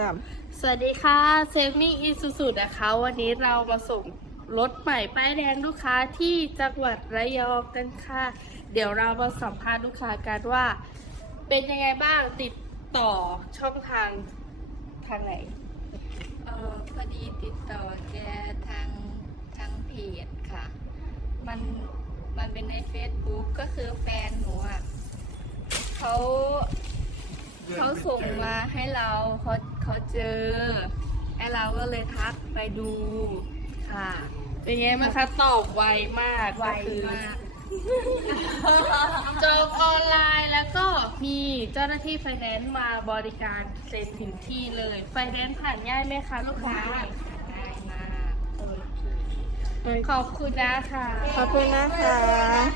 สามสวัสดีค่ะเซฟมิ่งอีซูซูนะคะ วันนี้เรามาส่งรถใหม่ป้ายแดงลูกค้าที่จังหวัดระยองกันค่ะ เดี๋ยวเรามาสัมภาษณ์ลูกค้ากันว่า เป็นยังไงบ้างติดต่อช่องทางทางไหนเออพอดีติดต่อแกทางทางเพจค่ะ มันมันเป็นใน Facebook ก็คือแฟนหนูอะเขา เขาส่งมาให้เราเขาเขาเจอไอ้เราก็เลยทักไปดูค่ะ เป็นไงบ้างคะตอบไวมากไวก็คือมาก จองออนไลน์แล้วก็มีเจ้าหน้าที่ไฟแนนซ์มาบริการเซ็นถึงที่เลย ไฟแนนซ์ผ่านง่ายไหมคะลูกค้าง่ายมากขอบคุณนะคะ ขอบคุณนะคะค่ะ